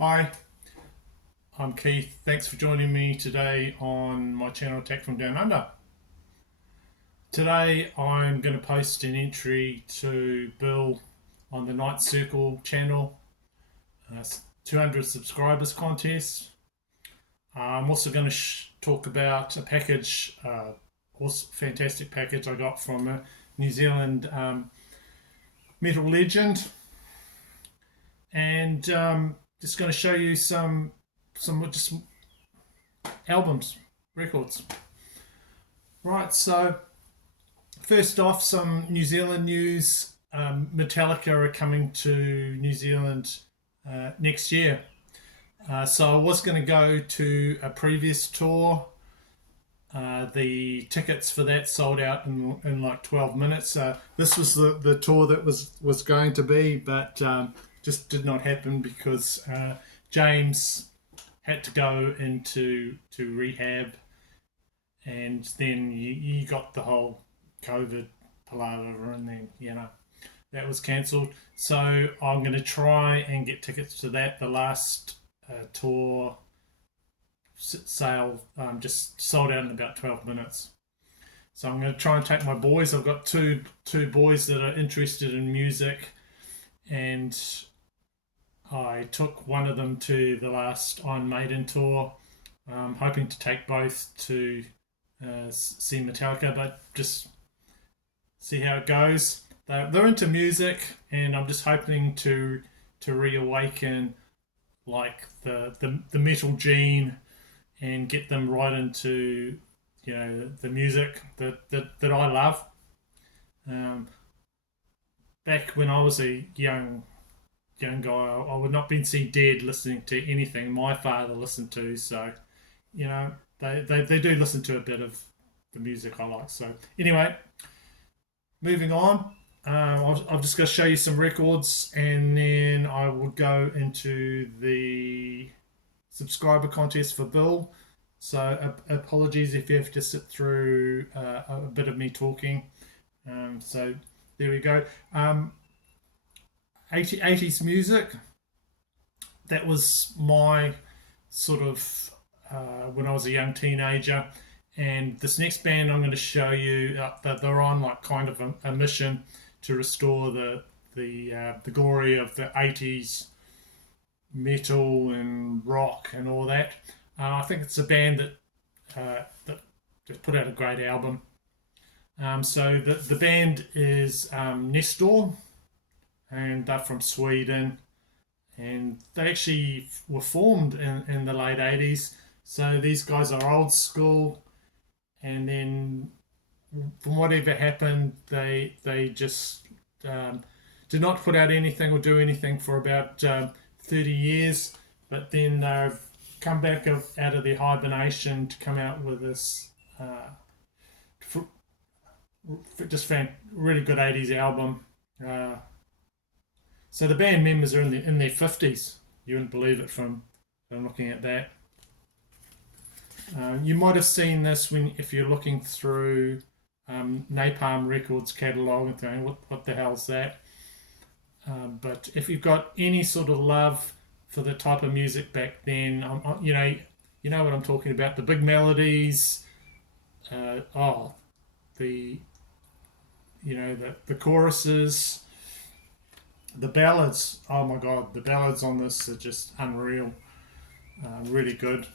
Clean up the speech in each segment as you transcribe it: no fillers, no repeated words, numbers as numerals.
Hi, I'm Keith. Thanks for joining me today on my channel Attack from Down Under. Today I'm going to post an entry to Bill on the Night Circle channel, 200 subscribers contest. I'm also going to talk about a package, also fantastic package I got from a New Zealand metal legend, and just going to show you some just albums, records. Right, so first off, some New Zealand news. Metallica are coming to New Zealand next year. So I was going to go to a previous tour. The tickets for that sold out in like 12 minutes. This was the tour that was going to be, but just did not happen because James had to go into rehab, and then you got the whole COVID palaver, and then that was cancelled. So I'm going to try and get tickets to that. The last tour sale just sold out in about 12 minutes. So I'm going to try and take my boys. I've got two boys that are interested in music, and I took one of them to the last Iron Maiden tour. I'm hoping to take both to see Metallica, but just see how it goes. They're into music, and I'm just hoping to reawaken like the metal gene and get them right into the music that I love. Um, Back when I was a young guy, I would not been seen dead listening to anything my father listened to. So, they do listen to a bit of the music I like. So anyway, moving on. I'm just going to show you some records, and then I will go into the subscriber contest for Bill. So apologies if you have to sit through a bit of me talking. So there we go. 80s music. That was my sort of when I was a young teenager. And this next band I'm going to show you, they're on like kind of a mission to restore the glory of the 80s metal and rock and all that. I think it's a band that just put out a great album. So the band is Nestor, and they're from Sweden, and they actually were formed in the late 80s. So these guys are old school, and then from whatever happened, they just did not put out anything or do anything for about 30 years, but then they've come back out of their hibernation to come out with this just found really good 80s album. So the band members are in their 50s. You wouldn't believe it from looking at that. You might have seen this if you're looking through Napalm Records catalogue and thinking, what the hell's that? But if you've got any sort of love for the type of music back then, you know what I'm talking about. The big melodies, the the choruses, the ballads. Oh my god, the ballads on this are just unreal, really good.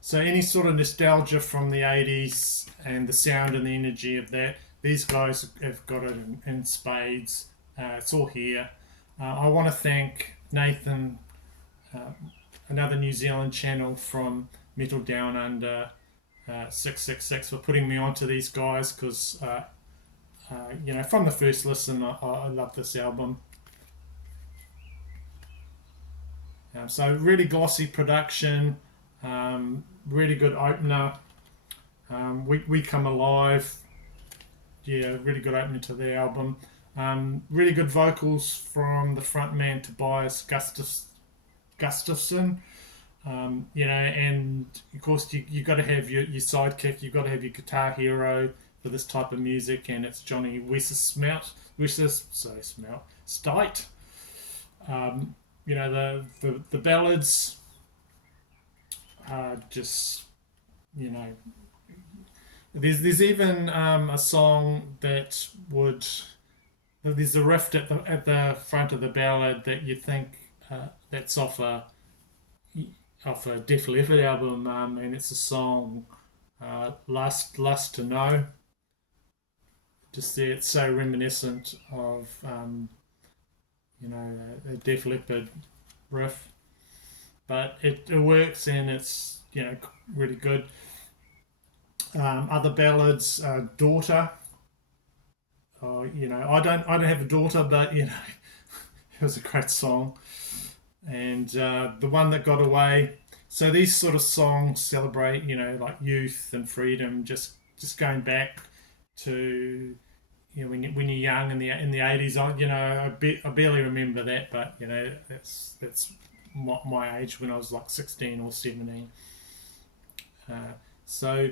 So any sort of nostalgia from the 80s and the sound and the energy of that, these guys have got it in spades. It's all here. I want to thank Nathan, another New Zealand channel from Metal Down Under 666, for putting me onto these guys, because from the first listen I love this album. So really glossy production, really good opener. We Come Alive, yeah, really good opener to the album. Really good vocals from the frontman Tobias Gustafsson. And of course you got to have your sidekick. You've got to have your guitar hero for this type of music, and it's Johnny Stite. you know, the ballads are just, you know, there's even a song that would, there's a riff at the front of the ballad that you think that's off a Def Leppard album, and it's a song Lust to Know. Just there, it's so reminiscent of you know, a Def Leppard riff, but it works and it's, you know, really good. Other ballads, Daughter. Oh, you know, I don't have a daughter, but you know, it was a great song. And the one that got away. So these sort of songs celebrate, you know, like youth and freedom. Just going back to, you know, when you're young in the 80s. You know, I barely remember that, but you know, that's my age when I was like 16 or 17. Uh, so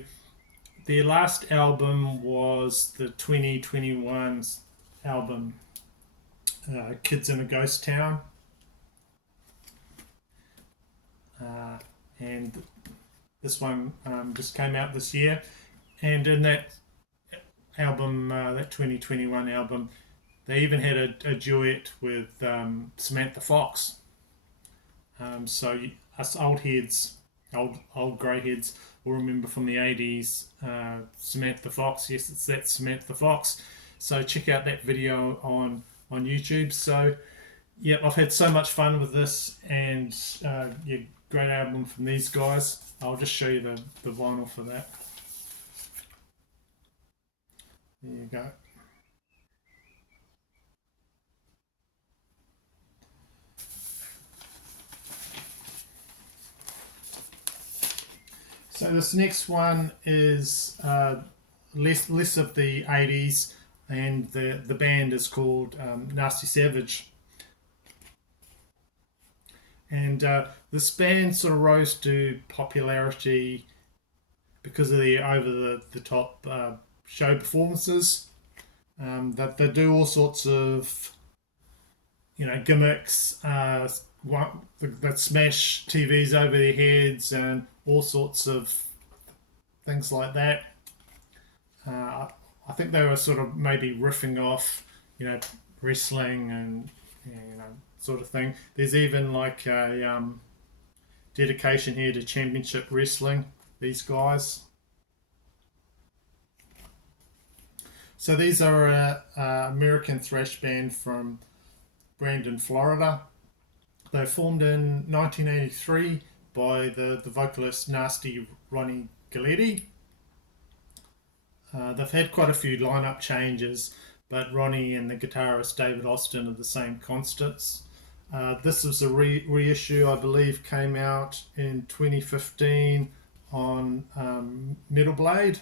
their last album was the 2021 album, Kids in a Ghost Town. And this one just came out this year. And in that album, that 2021 album, they even had a duet with Samantha Fox. So us old heads, old grey heads, will remember from the 80s Samantha Fox. Yes, it's that Samantha Fox. So check out that video on YouTube. So yeah, I've had so much fun with this, and yeah, great album from these guys. I'll just show you the vinyl for that. There you go. So this next one is less of the 80s, and the band is called Nasty Savage. And this band sort of rose to popularity because of their over the top show performances. That they do all sorts of, you know, gimmicks that smash TVs over their heads and all sorts of things like that. I think they were sort of maybe riffing off, you know, wrestling and, you know, sort of thing. There's even like a dedication here to championship wrestling, these guys. So these are a American thrash band from Brandon, Florida. They formed in 1983 by the vocalist Nasty Ronnie Galletti. They've had quite a few lineup changes, but Ronnie and the guitarist David Austin are the same constants. This is a reissue, I believe, came out in 2015 on Metal Blade.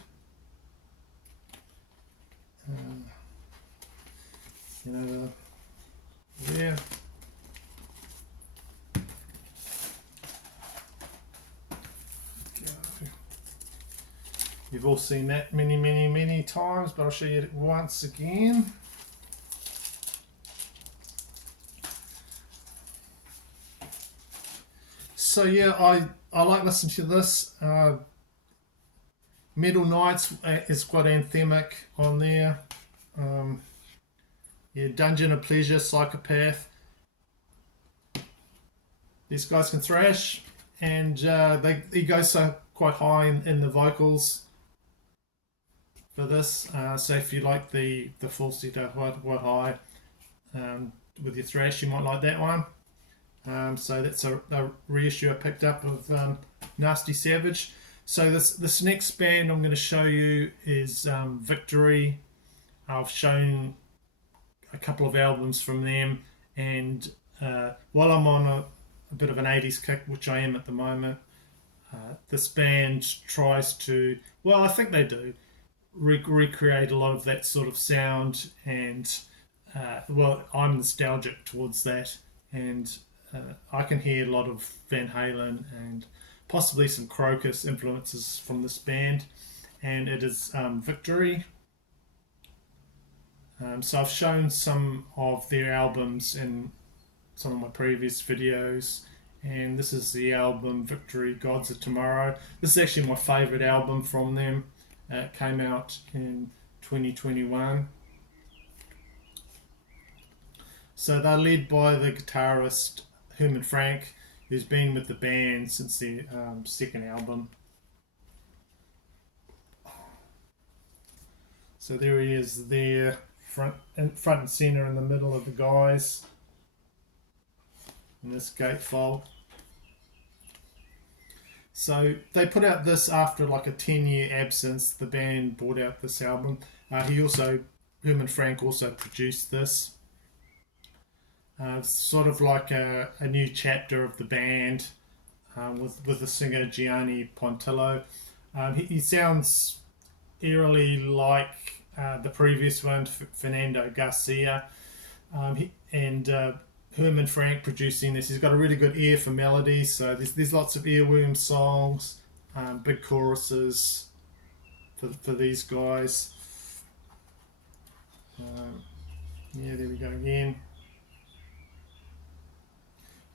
You know, yeah. You've all seen that many times, but I'll show you it once again. So yeah, I like listening to this. Metal Nights is quite anthemic on there. Yeah, Dungeon of Pleasure, Psychopath. These guys can thrash, and he goes so quite high in the vocals for this. So if you like the falsetto quite high with your thrash, you might like that one. So that's a reissue I picked up of Nasty Savage. So this next band I'm going to show you is Victory. I've shown a couple of albums from them, and while I'm on a bit of an 80s kick, which I am at the moment, this band tries to, well, I think they do, recreate a lot of that sort of sound, and well, I'm nostalgic towards that, and I can hear a lot of Van Halen and possibly some Crocus influences from this band, and it is Victory. So I've shown some of their albums in some of my previous videos. And this is the album Victory, Gods of Tomorrow. This is actually my favourite album from them. It came out in 2021. So they're led by the guitarist Herman Frank, who's been with the band since their second album. So there he is there, front and centre in the middle of the guys in this gatefold. So they put out this after like a 10-year absence. The band brought out this album. Herman Frank also produced this. It's sort of like a new chapter of the band with the singer Gianni Pontillo. He sounds eerily like the previous one, Fernando Garcia. Herman Frank producing this. He's got a really good ear for melodies, so there's lots of earworm songs, big choruses for these guys. Yeah, there we go again.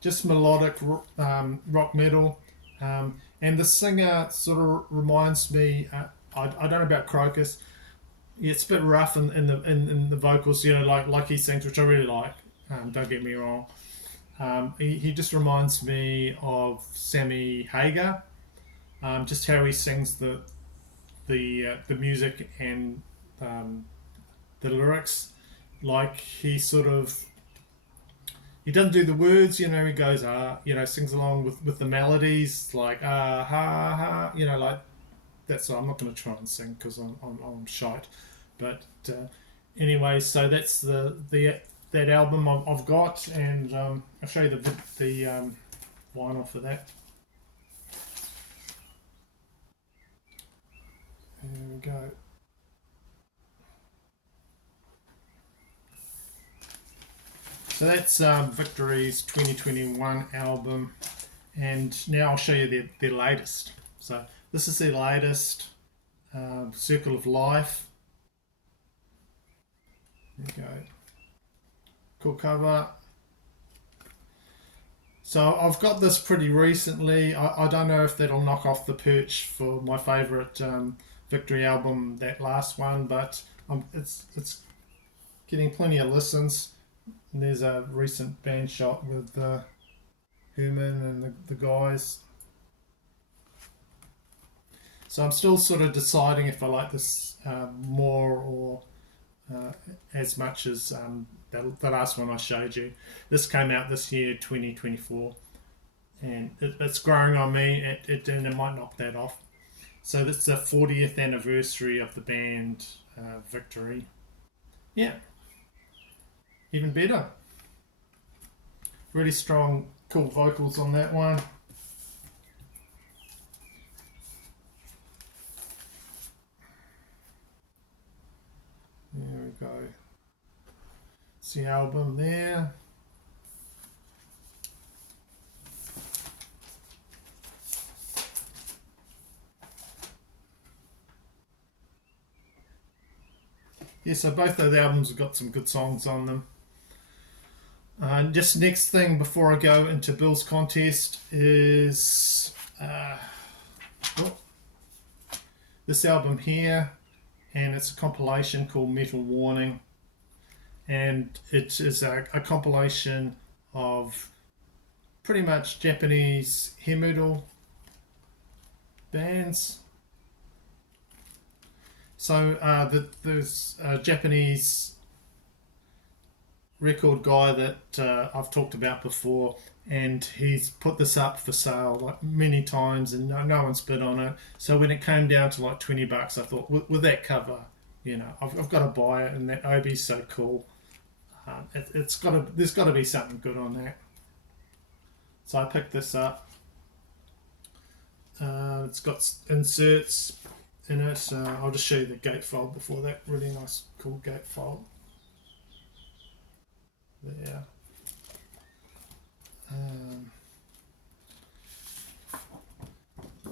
Just melodic rock metal, and the singer sort of reminds me. I don't know about Crocus. Yeah, it's a bit rough in the vocals, you know, like he sings, which I really like. Don't get me wrong. He just reminds me of Sammy Hagar, just how he sings the music and the lyrics. Like he doesn't do the words, you know. He goes sings along with the melodies, like ha ha, you know, like that's. I'm not going to try and sing because I'm shite, but anyway, so that's that album I've got, and I'll show you the vinyl for that. There we go. So that's Victory's 2021 album, and now I'll show you their latest. So this is their latest, Circle of Life. There we go. Cool cover. So I've got this pretty recently. I don't know if that'll knock off the perch for my favourite Victory album, that last one, but it's getting plenty of listens. And there's a recent band shot with Herman and the guys. So I'm still sort of deciding if I like this more or as much as the last one I showed you. This came out this year, 2024, and it's growing on me. And it might knock that off. So that's the 40th anniversary of the band Victory. Yeah, even better. Really strong, cool vocals on that one. There we go. It's the album there. Yeah, so both those albums have got some good songs on them. Just next thing before I go into Bill's contest is this album here, and it's a compilation called Metal Warning, and it is a compilation of pretty much Japanese hair metal bands. So there's a Japanese record guy that I've talked about before, and he's put this up for sale like many times, and no one's bid on it. So when it came down to like $20, I thought with that cover, you know, I've got to buy it, and that obi's so cool. There's got to be something good on that. So I picked this up. It's got inserts in it. I'll just show you the gatefold before that. Really nice, cool gatefold. There.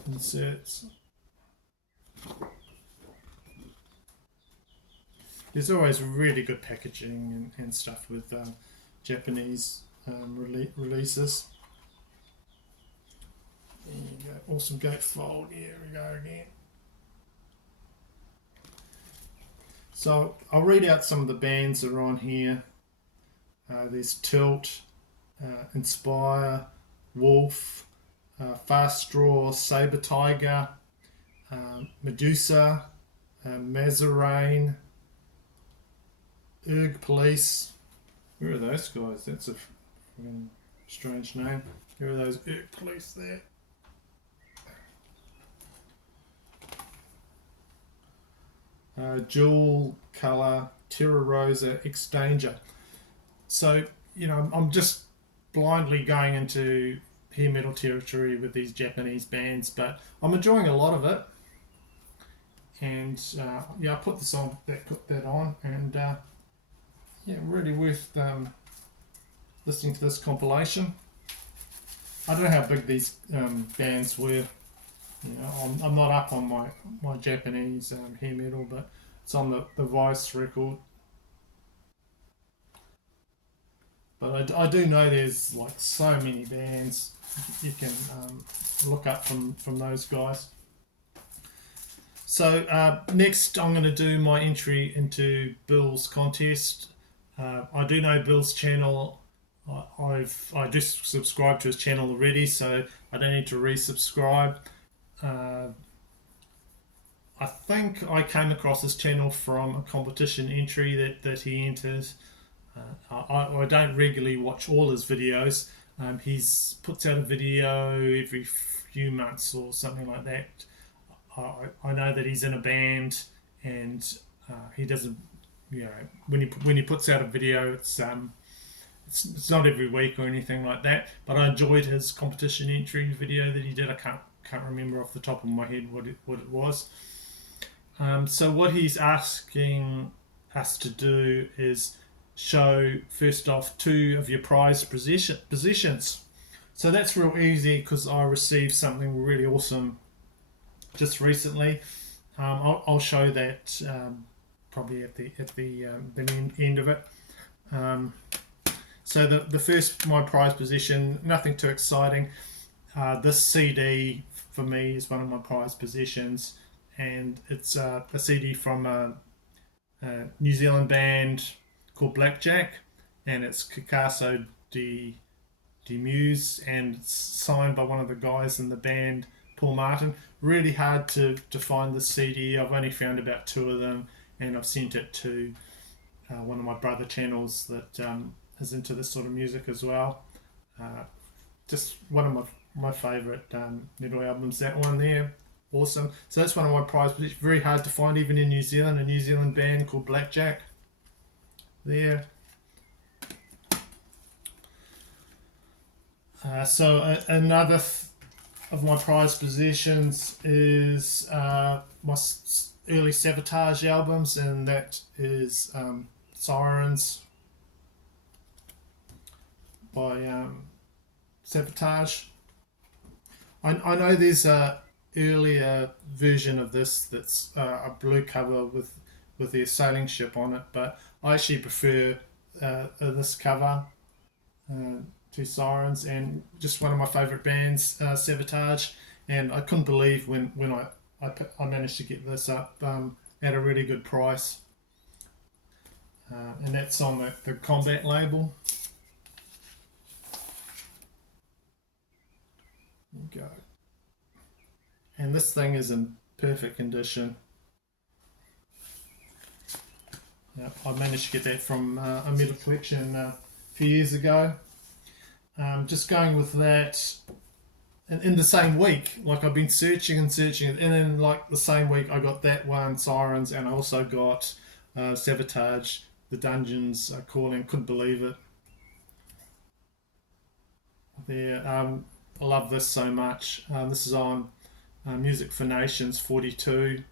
Inserts. There's always really good packaging and stuff with Japanese releases. There you go, awesome gatefold. Here we go again. So I'll read out some of the bands that are on here. There's Tilt, Inspire, Wolf, Fast Straw, Saber Tiger, Medusa, Mazarine, Erg Police. Where are those guys? That's a strange name. Where are those Erg Police there? Jewel, Colour, Terra Rosa, Exdanger. So, you know, I'm just blindly going into hair metal territory with these Japanese bands, but I'm enjoying a lot of it. And yeah, I put this on, put that on, and yeah, really worth listening to this compilation. I don't know how big these bands were. You know, I'm not up on my Japanese hair metal, but it's on the Vice record. But I do know there's like so many bands you can look up from those guys. So next I'm going to do my entry into Bill's contest. I do know Bill's channel. I just subscribed to his channel already, so I don't need to resubscribe. I think I came across his channel from a competition entry that he enters. I don't regularly watch all his videos. He's puts out a video every few months or something like that. I know that he's in a band, and he doesn't. You know, when he puts out a video, it's not every week or anything like that. But I enjoyed his competition entry video that he did. I can't remember off the top of my head what it was. So what he's asking us to do is show first off 2 of your prized positions. So that's real easy because I received something really awesome just recently. I'll show that probably at the end of it. So the first, my prize position, nothing too exciting. This CD for me is one of my prized possessions, and it's a CD from a New Zealand band called Blackjack, and it's Picasso de Muse, and it's signed by one of the guys in the band, Paul Martin. Really hard to find the CD. I've only found about 2 of them, and I've sent it to one of my brother channels that is into this sort of music as well. Just one of my favourite metal albums, that one there. Awesome. So that's one of my prizes. It's very hard to find even in New Zealand, a New Zealand band called Blackjack. There. So another of my prized possessions is my early Sabotage albums, and that is Sirens by Sabotage. I know there's a earlier version of this that's a blue cover with their sailing ship on it, but I actually prefer this cover to Sirens, and just one of my favourite bands, Sabotage. And I couldn't believe when I managed to get this up at a really good price, and that's on the Combat label. There you go. And this thing is in perfect condition. Yeah, I managed to get that from a metal collection a few years ago. Just going with that, in the same week, like I've been searching, and then like the same week I got that one, Sirens, and I also got Sabotage, The Dungeons Calling. Couldn't believe it. There, I love this so much. This is on Music for Nations 42.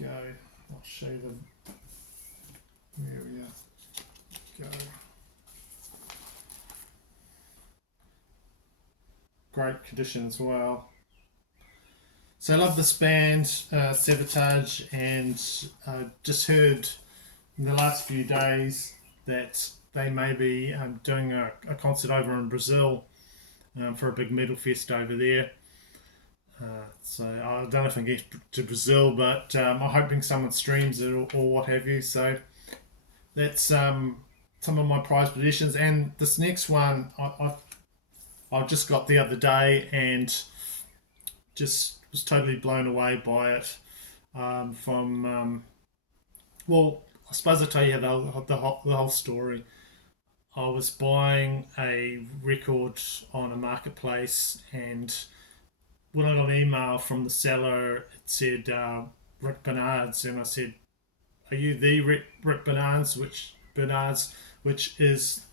Go. I'll show you them. There we go. Great condition as well. So I love this band, Sabotage, and just heard in the last few days that they may be doing a concert over in Brazil for a big metal fest over there. So I don't know if I can get to Brazil, but I'm hoping someone streams it or what have you. So that's some of my prized possessions. And this next one I just got the other day and just was totally blown away by it. Well, I suppose I'll tell you the whole story. I was buying a record on a marketplace, and when I got an email from the seller, it said Rick Bernard's, and I said, "Are you the Rick Bernard's?" Which is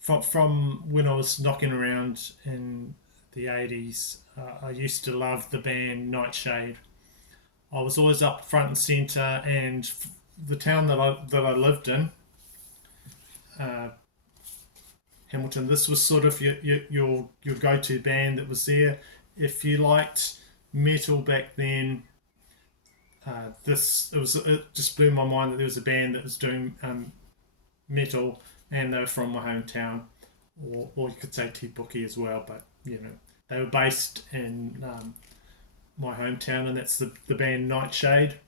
from when I was knocking around in the 80s. I used to love the band Nightshade. I was always up front and centre, and the town that I lived in, uh, Hamilton. This was sort of your go to band that was there. If you liked metal back then, it just blew my mind that there was a band that was doing metal, and they were from my hometown, or you could say Te-Puke as well. But they were based in my hometown, and that's the band Nightshade.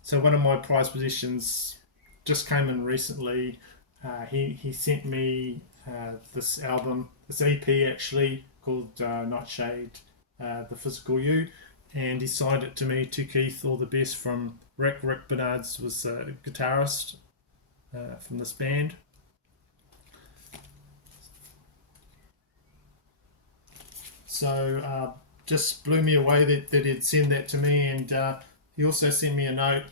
So one of my prized possessions just came in recently. He sent me this album, this EP actually, called Nightshade, The Physical You, and he signed it to me, to Keith, all the best from Rick. Rick Bernard's was a guitarist from this band. So just blew me away that he'd send that to me, and he also sent me a note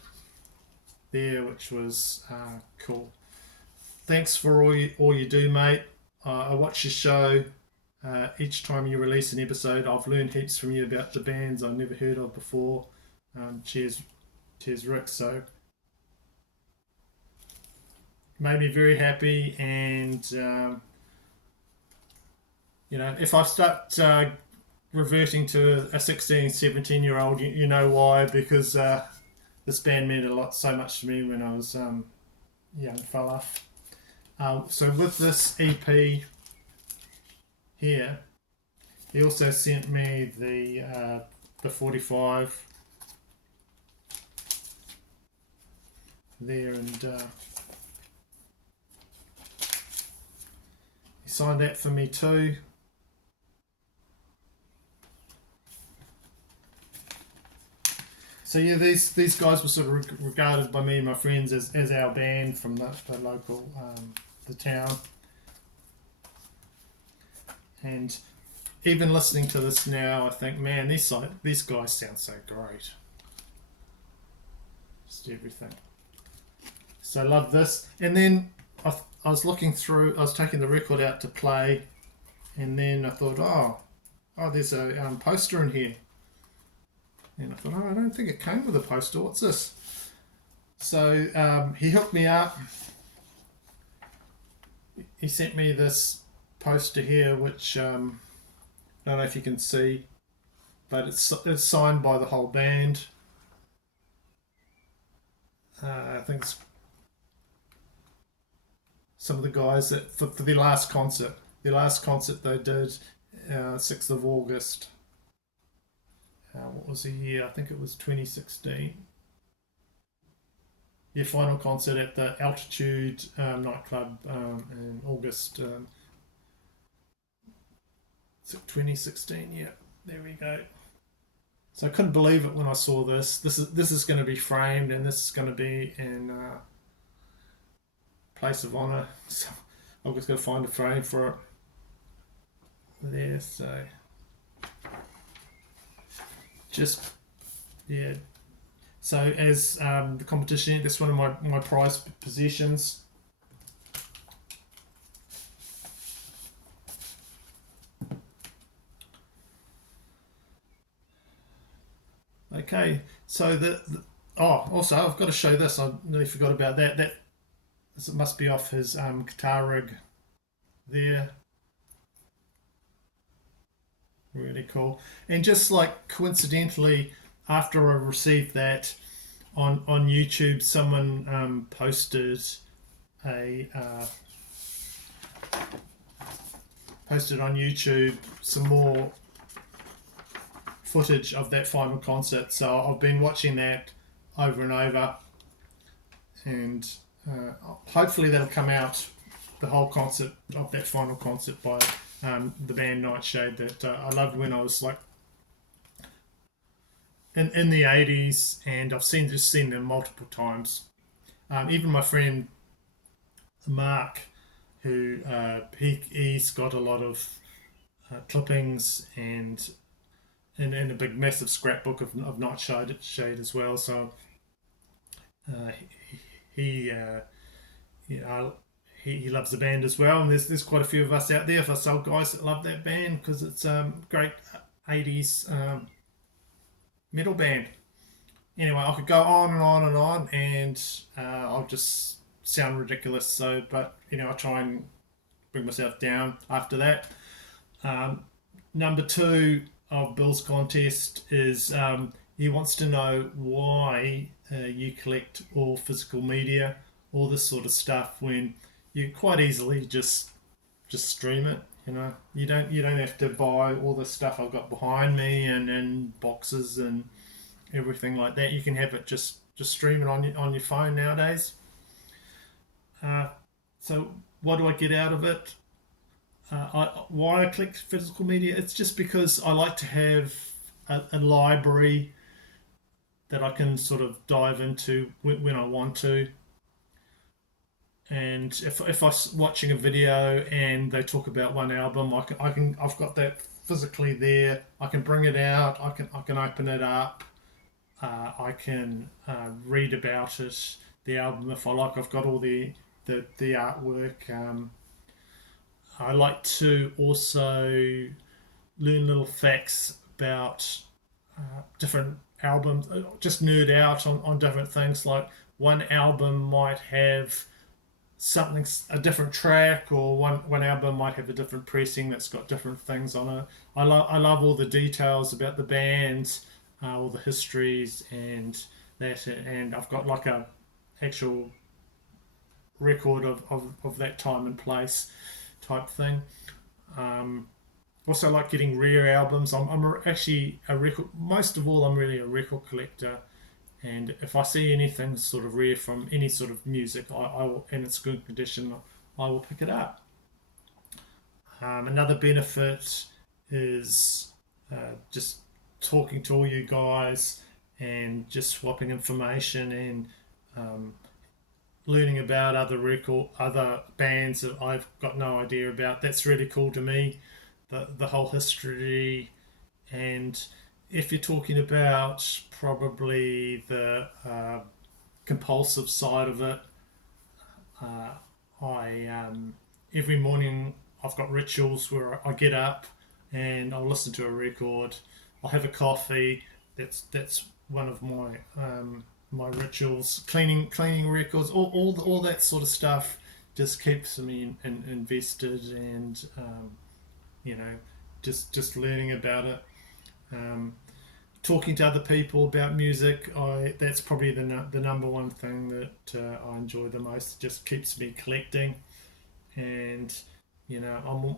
there, which was cool. Thanks for all you do, mate. I watch your show. Each time you release an episode, I've learned heaps from you about the bands I've never heard of before. Cheers, Rick. So made me very happy, and if I start reverting to a 16, 17-year-old, you know why, because this band meant so much to me when I was young fella. So with this EP here, he also sent me the 45 there, and he signed that for me too. So yeah, these guys were sort of regarded by me and my friends as our band from the local the town. And even listening to this now, I think, man, these guys sound so great. Just everything. So I love this. And then I was looking through, I was taking the record out to play, and then I thought, oh, there's a poster in here. And I thought, I don't think it came with a poster. What's this? So he hooked me up. He sent me this poster here, which I don't know if you can see, but it's signed by the whole band. I think it's some of the guys that for their last concert they did 6th of August. What was the year? I think it was 2016. Their final concert at the Altitude nightclub in August. 2016. Yeah, there we go. So I couldn't believe it when I saw this. This is going to be framed, and this is going to be in place of honor. So I'm just going to find a frame for it there. So just yeah. So as the competition, that's one of my prized possessions. Okay, so also I've got to show this. I nearly forgot about that. It must be off his guitar rig there. Really cool. And just like coincidentally, after I received that, on YouTube, someone posted a posted on YouTube some more footage of that final concert. So I've been watching that over and over, and hopefully that'll come out, the whole concert of that final concert by the band Nightshade that I loved when I was like in the 80s, and I've seen them multiple times. Even my friend Mark, who he's got a lot of clippings and in a big massive scrapbook of Nightshade as well. So he he loves the band as well, and there's quite a few of us out there, for us old guys that love that band, because it's great 80s metal band. Anyway, I could go on and on and on, and I'll just sound ridiculous. So, but I try and bring myself down after that. Number 2 of Bill's contest is he wants to know why you collect all physical media, all this sort of stuff, when you quite easily just stream it. You don't have to buy all the stuff I've got behind me and boxes and everything like that. You can have it just stream it on your phone nowadays. So what do I get out of it? Why I collect physical media? It's just because I like to have a library that I can sort of dive into when I want to. And if I'm watching a video and they talk about one album, I've got that physically there. I can bring it out. I can open it up. I can read about it, the album, if I like. I've got all the artwork. I like to also learn little facts about different albums, just nerd out on different things. Like one album might have a different track, or one album might have a different pressing that's got different things on it. I love all the details about the bands, all the histories and that, and I've got like a actual record of that time and place type thing. Also like getting rare albums. I'm actually a record, most of all I'm really a record collector, and if I see anything sort of rare from any sort of music, I will, and it's good condition, I will pick it up. Another benefit is just talking to all you guys and just swapping information and learning about other bands that I've got no idea about. That's really cool to me, the whole history. And if you're talking about probably the compulsive side of it, I every morning I've got rituals where I get up and I'll listen to a record. I'll have a coffee. That's one of my rituals. Cleaning records, all that sort of stuff just keeps me invested, and just learning about it. Talking to other people about music, that's probably the number one thing that I enjoy the most. It just keeps me collecting, and I'm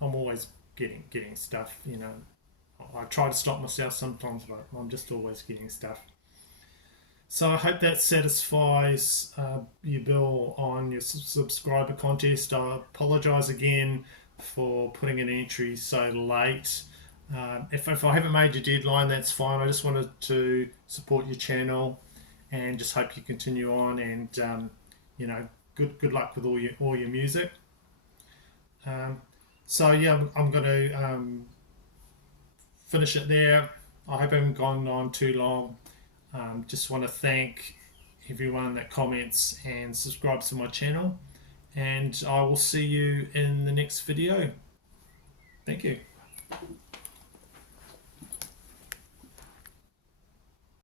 always getting stuff. I try to stop myself sometimes, but I'm just always getting stuff. So I hope that satisfies you, Bill, on your subscriber contest. I apologise again for putting an entry so late. If I haven't made your deadline, that's fine. I just wanted to support your channel and just hope you continue on, and good luck with all your music. So yeah, I'm going to finish it there. I hope I haven't gone on too long. Just want to thank everyone that comments and subscribes to my channel, and I will see you in the next video. Thank you.